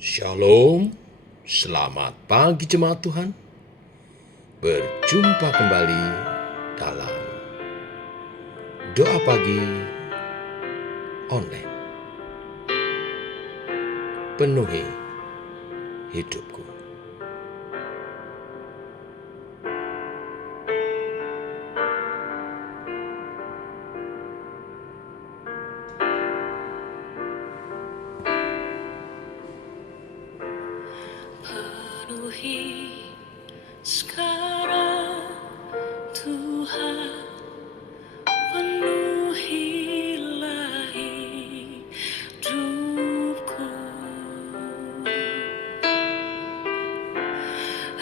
Shalom, selamat pagi jemaat Tuhan. Berjumpa kembali dalam doa pagi online. Penuhi hidupku. Penuhi sekarang Tuhan, penuhilah hidupku.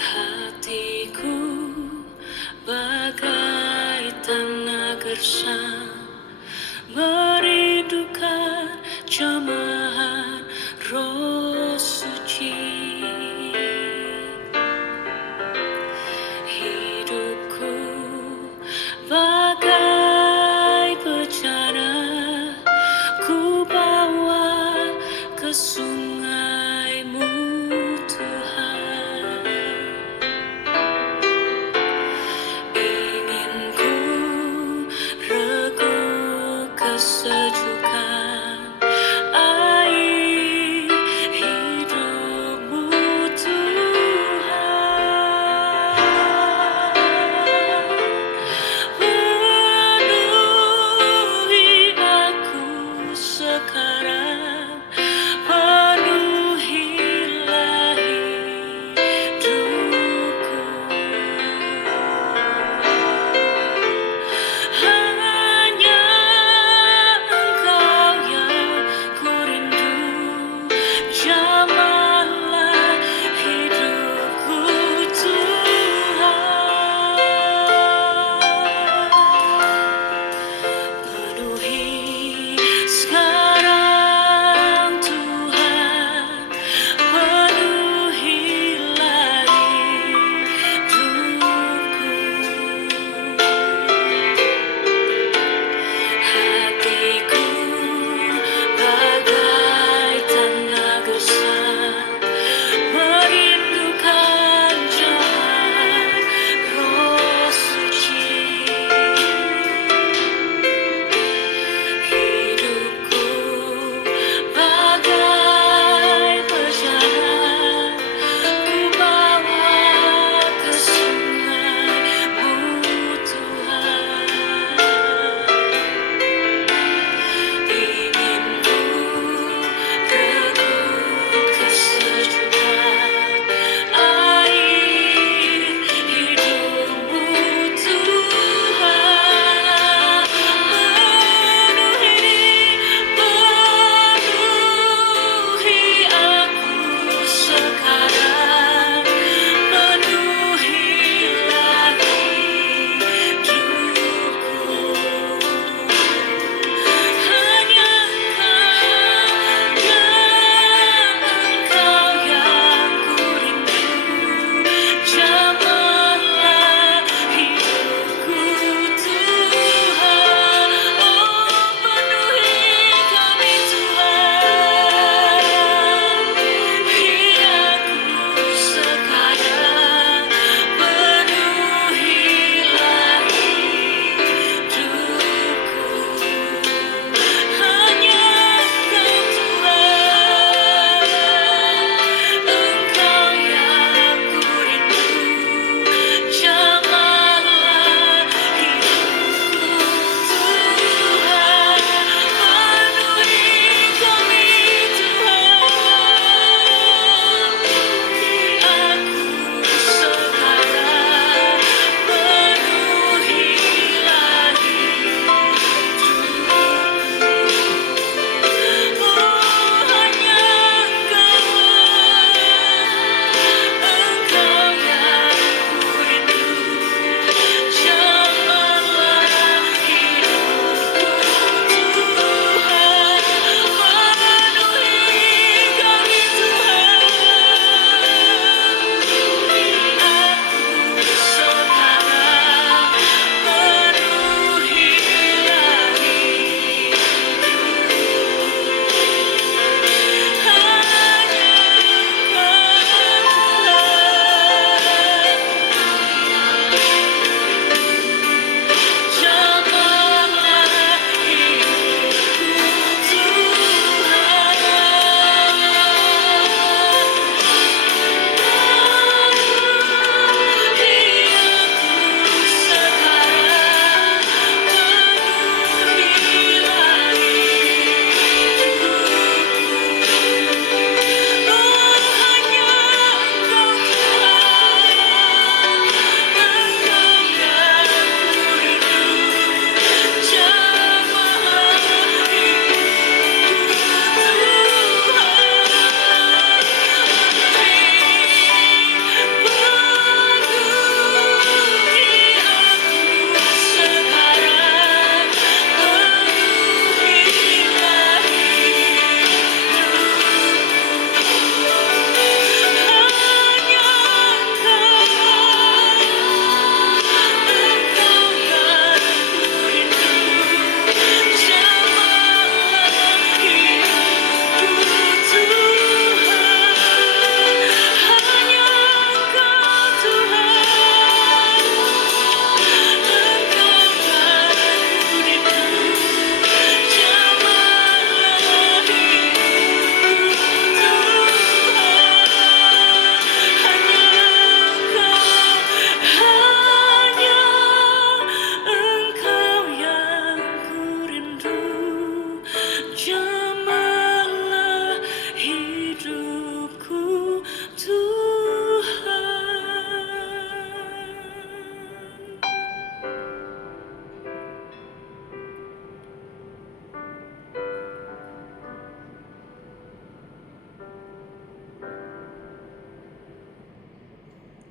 Hatiku bagai tanah gersang, merindukan jamahan Roh Suci. Hidupku bagai bejana, ku bawa ke sungai-Mu Tuhan. Ingin ku regu kesejukan air hidup-Mu Tuhan. Penuhi aku sekarang, penuhi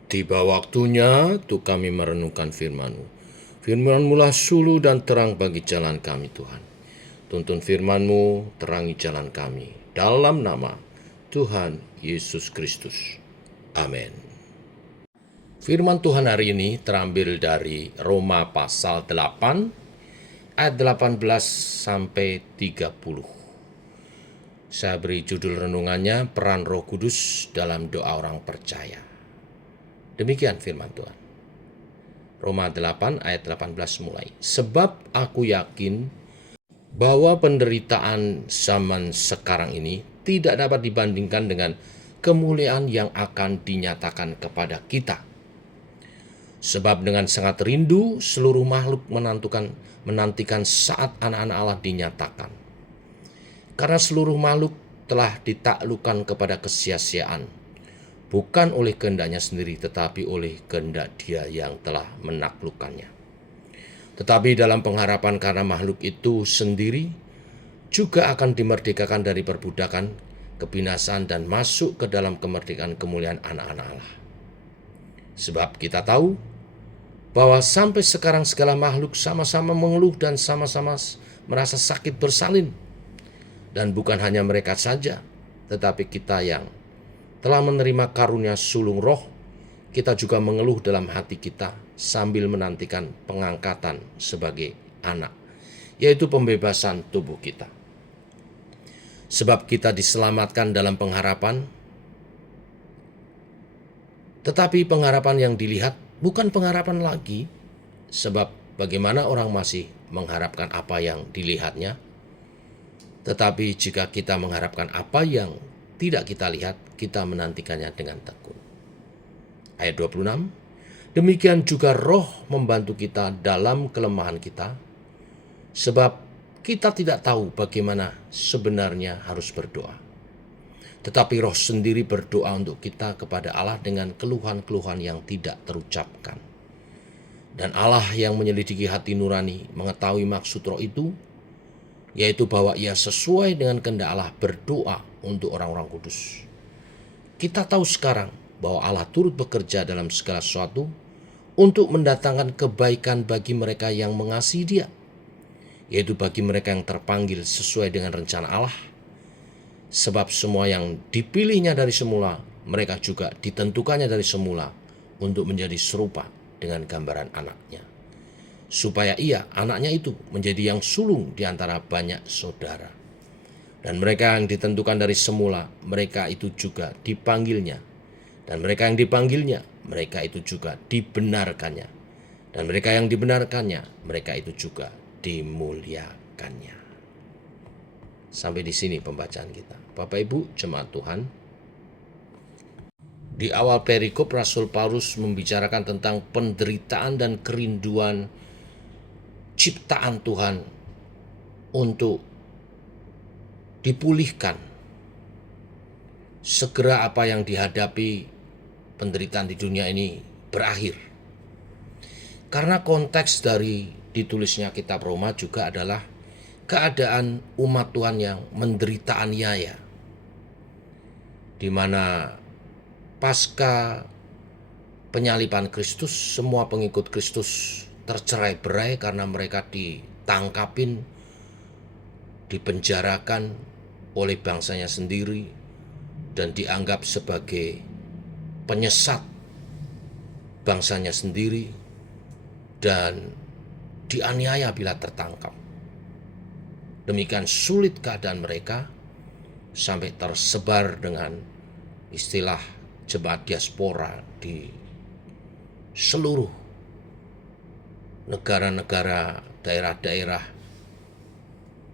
Tiba waktunya untuk kami merenungkan firman-Mu. Firman-Mu lah suluh dan terang bagi jalan kami, Tuhan. Tuntun firman-Mu, terangi jalan kami. Dalam nama Tuhan Yesus Kristus. Amin. Firman Tuhan hari ini terambil dari Roma pasal 8, ayat 18 sampai 30. Saya beri judul renungannya, Peran Roh Kudus dalam Doa Orang Percaya. Demikian firman Tuhan. Roma 8 ayat 18 mulai. Sebab aku yakin bahwa penderitaan zaman sekarang ini tidak dapat dibandingkan dengan kemuliaan yang akan dinyatakan kepada kita. Sebab dengan sangat rindu seluruh makhluk menantikan saat anak-anak Allah dinyatakan. Karena seluruh makhluk telah ditaklukkan kepada kesia-siaan, bukan oleh kehendaknya sendiri, tetapi oleh kehendak Dia yang telah menaklukkannya. Tetapi dalam pengharapan karena makhluk itu sendiri juga akan dimerdekakan dari perbudakan, kebinasaan, dan masuk ke dalam kemerdekaan kemuliaan anak-anak Allah. Sebab kita tahu bahwa sampai sekarang segala makhluk sama-sama mengeluh dan sama-sama merasa sakit bersalin. Dan bukan hanya mereka saja, tetapi kita yang telah menerima karunia sulung roh, kita juga mengeluh dalam hati kita sambil menantikan pengangkatan sebagai anak, yaitu pembebasan tubuh kita. Sebab kita diselamatkan dalam pengharapan, tetapi pengharapan yang dilihat bukan pengharapan lagi, sebab bagaimana orang masih mengharapkan apa yang dilihatnya. Tetapi jika kita mengharapkan apa yang tidak kita lihat, kita menantikannya dengan tekun. Ayat 26, demikian juga roh membantu kita dalam kelemahan kita, sebab kita tidak tahu bagaimana sebenarnya harus berdoa. Tetapi roh sendiri berdoa untuk kita kepada Allah dengan keluhan-keluhan yang tidak terucapkan. Dan Allah yang menyelidiki hati nurani mengetahui maksud roh itu, yaitu bahwa ia sesuai dengan kehendak Allah berdoa untuk orang-orang kudus. Kita tahu sekarang bahwa Allah turut bekerja dalam segala sesuatu untuk mendatangkan kebaikan bagi mereka yang mengasihi Dia, yaitu bagi mereka yang terpanggil sesuai dengan rencana Allah. Sebab semua yang dipilihnya dari semula, mereka juga ditentukannya dari semula untuk menjadi serupa dengan gambaran anaknya, supaya ia, anaknya itu, menjadi yang sulung di antara banyak saudara. Dan mereka yang ditentukan dari semula, mereka itu juga dipanggilnya. Dan mereka yang dipanggilnya, mereka itu juga dibenarkannya. Dan mereka yang dibenarkannya, mereka itu juga dimuliakannya. Sampai di sini pembacaan kita. Bapak Ibu jemaat Tuhan, di awal perikop Rasul Paulus membicarakan tentang penderitaan dan kerinduan ciptaan Tuhan untuk dipulihkan. Segera apa yang dihadapi penderitaan di dunia ini berakhir. Karena konteks dari ditulisnya kitab Roma juga adalah keadaan umat Tuhan yang menderita aniaya, di mana pasca penyaliban Kristus, semua pengikut Kristus tercerai-berai karena mereka ditangkapin, dipenjarakan oleh bangsanya sendiri, dan dianggap sebagai penyesat bangsanya sendiri, dan dianiaya bila tertangkap. Demikian sulit keadaan mereka sampai tersebar dengan istilah jemaat diaspora di seluruh negara-negara, daerah-daerah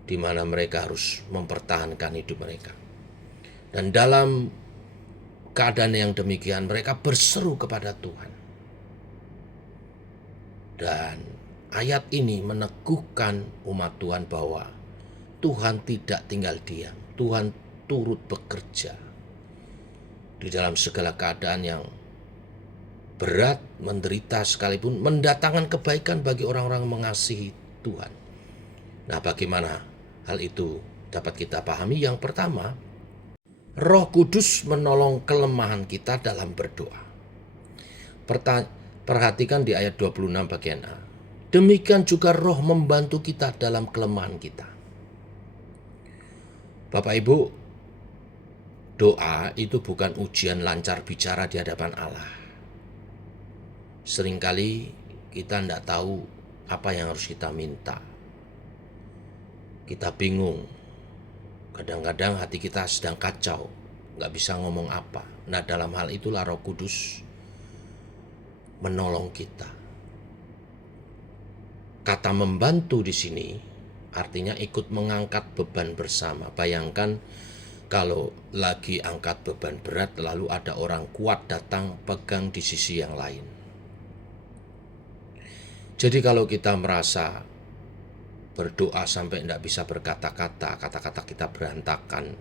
di mana mereka harus mempertahankan hidup mereka. Dan dalam keadaan yang demikian mereka berseru kepada Tuhan. Dan ayat ini meneguhkan umat Tuhan bahwa Tuhan tidak tinggal diam. Tuhan turut bekerja di dalam segala keadaan yang berat, menderita sekalipun, mendatangkan kebaikan bagi orang-orang yang mengasihi Tuhan. Nah, bagaimana hal itu dapat kita pahami? Yang pertama, Roh Kudus menolong kelemahan kita dalam berdoa. Perhatikan di ayat 26 bagian A. Demikian juga Roh membantu kita dalam kelemahan kita. Bapak Ibu, doa itu bukan ujian lancar bicara di hadapan Allah. Seringkali kita tidak tahu apa yang harus kita minta. Kita bingung. Kadang-kadang hati kita sedang kacau, nggak bisa ngomong apa. Nah, dalam hal itulah Roh Kudus menolong kita. Kata membantu di sini artinya ikut mengangkat beban bersama. Bayangkan kalau lagi angkat beban berat lalu ada orang kuat datang pegang di sisi yang lain. Jadi kalau kita merasa berdoa sampai tidak bisa berkata-kata, kata-kata kita berantakan,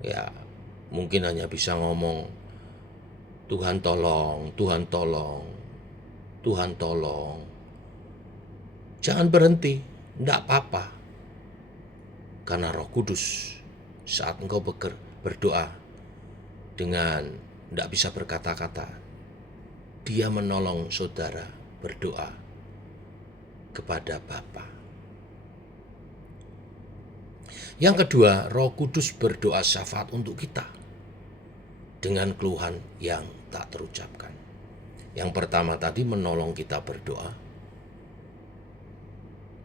ya mungkin hanya bisa ngomong, Tuhan tolong, Tuhan tolong, Tuhan tolong. Jangan berhenti, tidak apa-apa. Karena Roh Kudus saat engkau berdoa dengan tidak bisa berkata-kata, Dia menolong saudara berdoa kepada Bapa. Yang kedua, Roh Kudus berdoa syafaat untuk kita dengan keluhan yang tak terucapkan. Yang pertama tadi menolong kita berdoa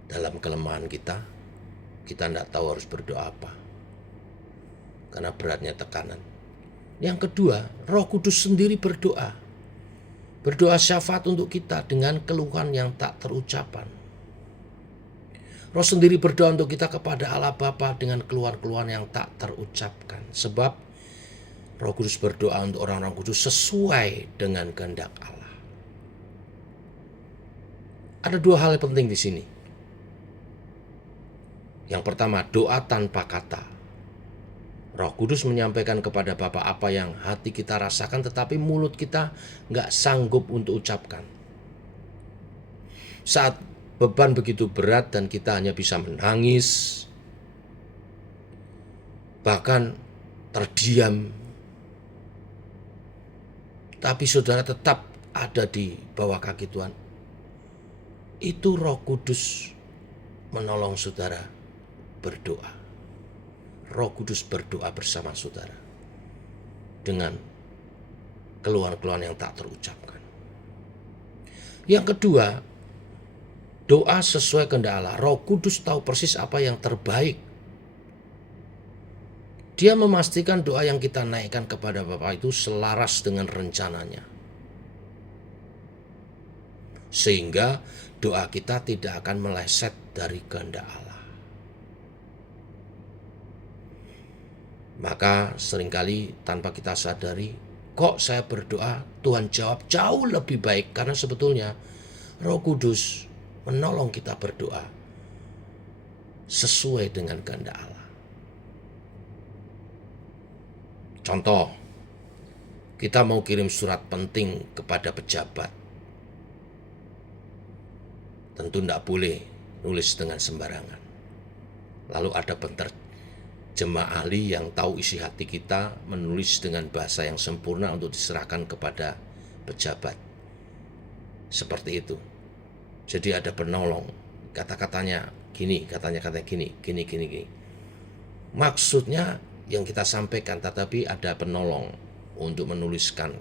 dalam kelemahan kita tidak tahu harus berdoa apa karena beratnya tekanan. Yang kedua, Roh Kudus sendiri berdoa syafaat untuk kita dengan keluhan yang tak terucapkan. Roh sendiri berdoa untuk kita kepada Allah Bapa dengan keluhan-keluhan yang tak terucapkan. Sebab Roh Kudus berdoa untuk orang-orang kudus sesuai dengan kehendak Allah. Ada dua hal yang penting di sini. Yang pertama, doa tanpa kata. Roh Kudus menyampaikan kepada Bapa apa yang hati kita rasakan, tetapi mulut kita nggak sanggup untuk ucapkan. Saat beban begitu berat dan kita hanya bisa menangis, bahkan terdiam, tapi saudara tetap ada di bawah kaki Tuhan. Itu Roh Kudus menolong saudara berdoa. Roh Kudus berdoa bersama saudara dengan keluhan-keluhan yang tak terucapkan. Yang kedua, doa sesuai kehendak Allah. Roh Kudus tahu persis apa yang terbaik. Dia memastikan doa yang kita naikkan kepada Bapa itu selaras dengan rencananya. Sehingga doa kita tidak akan meleset dari kehendak Allah. Maka seringkali tanpa kita sadari, kok saya berdoa Tuhan jawab jauh lebih baik. Karena sebetulnya Roh Kudus menolong kita berdoa sesuai dengan kehendak Allah. Contoh, kita mau kirim surat penting kepada pejabat. Tentu tidak boleh nulis dengan sembarangan. Lalu ada jemaah ahli yang tahu isi hati kita menulis dengan bahasa yang sempurna untuk diserahkan kepada pejabat. Seperti itu. Jadi ada penolong. Kata-katanya gini, katanya gini. Maksudnya yang kita sampaikan, tetapi ada penolong untuk menuliskan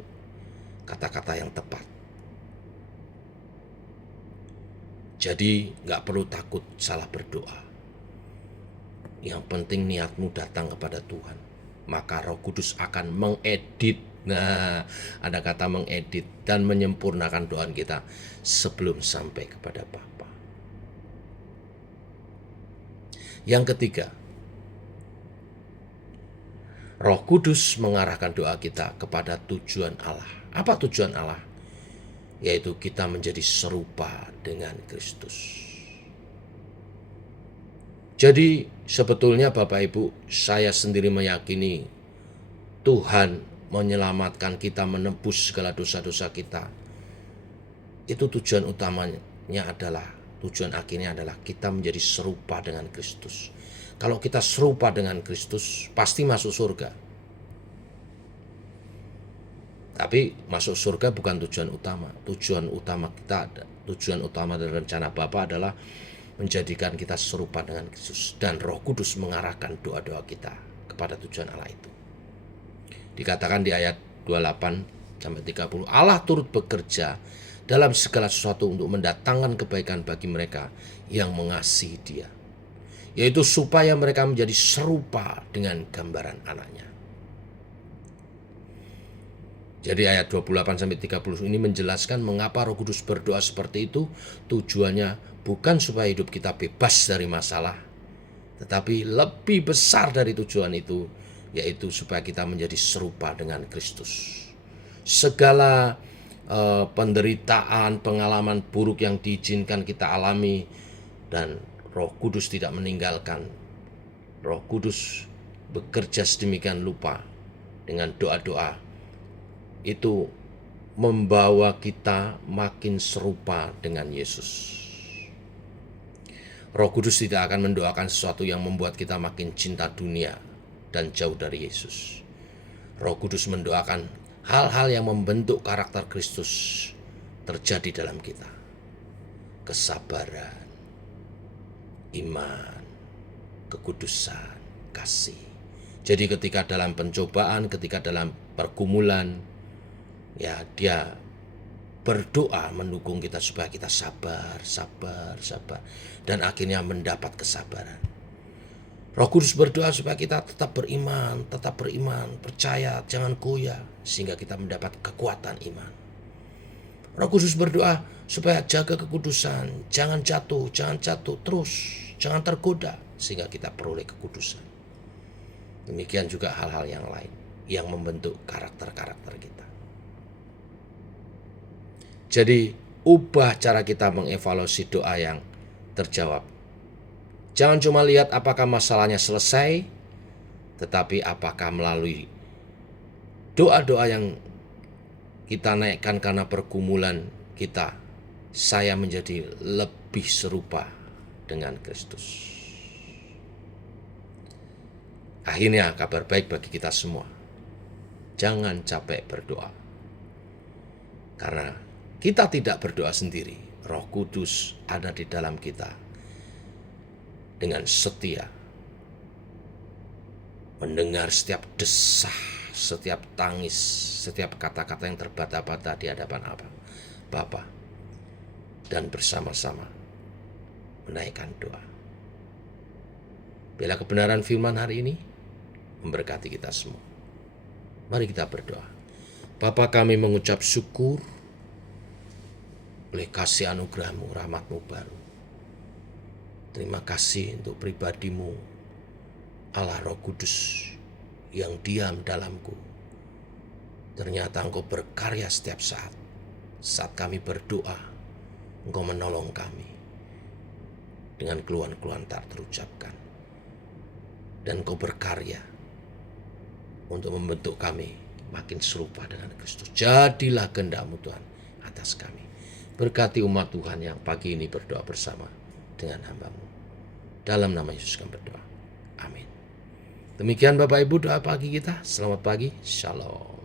kata-kata yang tepat. Jadi gak perlu takut salah berdoa. Yang penting niatmu datang kepada Tuhan. Maka Roh Kudus akan mengedit. Nah, ada kata mengedit dan menyempurnakan doa kita sebelum sampai kepada Bapa. Yang ketiga, Roh Kudus mengarahkan doa kita kepada tujuan Allah. Apa tujuan Allah? Yaitu kita menjadi serupa dengan Kristus. Jadi sebetulnya Bapak Ibu, saya sendiri meyakini Tuhan menyelamatkan kita, menebus segala dosa-dosa kita. Itu tujuan utamanya adalah, tujuan akhirnya adalah kita menjadi serupa dengan Kristus. Kalau kita serupa dengan Kristus, pasti masuk surga. Tapi masuk surga bukan tujuan utama. Tujuan utama dan rencana Bapa adalah menjadikan kita serupa dengan Kristus. Dan Roh Kudus mengarahkan doa-doa kita kepada tujuan Allah itu. Dikatakan di ayat 28-30, Allah turut bekerja dalam segala sesuatu untuk mendatangkan kebaikan bagi mereka yang mengasihi Dia, yaitu supaya mereka menjadi serupa dengan gambaran anaknya. Jadi ayat 28-30 ini menjelaskan mengapa Roh Kudus berdoa seperti itu. Tujuannya bukan supaya hidup kita bebas dari masalah, tetapi lebih besar dari tujuan itu, yaitu supaya kita menjadi serupa dengan Kristus. Segala penderitaan, pengalaman buruk yang diizinkan kita alami, dan Roh Kudus tidak meninggalkan. Roh Kudus bekerja sedemikian rupa dengan doa-doa itu membawa kita makin serupa dengan Yesus. Roh Kudus tidak akan mendoakan sesuatu yang membuat kita makin cinta dunia dan jauh dari Yesus. Roh Kudus mendoakan hal-hal yang membentuk karakter Kristus terjadi dalam kita. Kesabaran, iman, kekudusan, kasih. Jadi ketika dalam pencobaan, ketika dalam pergumulan, ya Dia berdoa mendukung kita supaya kita sabar, dan akhirnya mendapat kesabaran. Roh Kudus berdoa supaya kita tetap beriman, percaya, jangan goyah, sehingga kita mendapat kekuatan iman. Roh Kudus berdoa supaya jaga kekudusan, jangan jatuh terus, jangan tergoda, sehingga kita peroleh kekudusan. Demikian juga hal-hal yang lain yang membentuk karakter-karakter kita. Jadi, ubah cara kita mengevaluasi doa yang terjawab. Jangan cuma lihat apakah masalahnya selesai, tetapi apakah melalui doa-doa yang kita naikkan karena pergumulan kita, saya menjadi lebih serupa dengan Kristus. Akhirnya kabar baik bagi kita semua. Jangan capek berdoa. Karena kita tidak berdoa sendiri. Roh Kudus ada di dalam kita dengan setia, mendengar setiap desah, setiap tangis, setiap kata-kata yang terbata-bata di hadapan Bapa, dan bersama-sama menaikkan doa. Bila kebenaran firman hari ini memberkati kita semua. Mari kita berdoa. Bapa, kami mengucap syukur oleh kasih anugerah-Mu, rahmat-Mu baru. Terima kasih untuk pribadi-Mu, Allah Roh Kudus yang diam dalamku. Ternyata Engkau berkarya setiap saat. Saat kami berdoa, Engkau menolong kami dengan keluhan-keluhan tak terucapkan. Dan Engkau berkarya untuk membentuk kami makin serupa dengan Kristus. Jadilah kehendak-Mu Tuhan atas kami. Berkati umat Tuhan yang pagi ini berdoa bersama dengan hamba-Mu. Dalam nama Yesus kami berdoa. Amin. Demikian Bapak Ibu doa pagi kita. Selamat pagi. Shalom.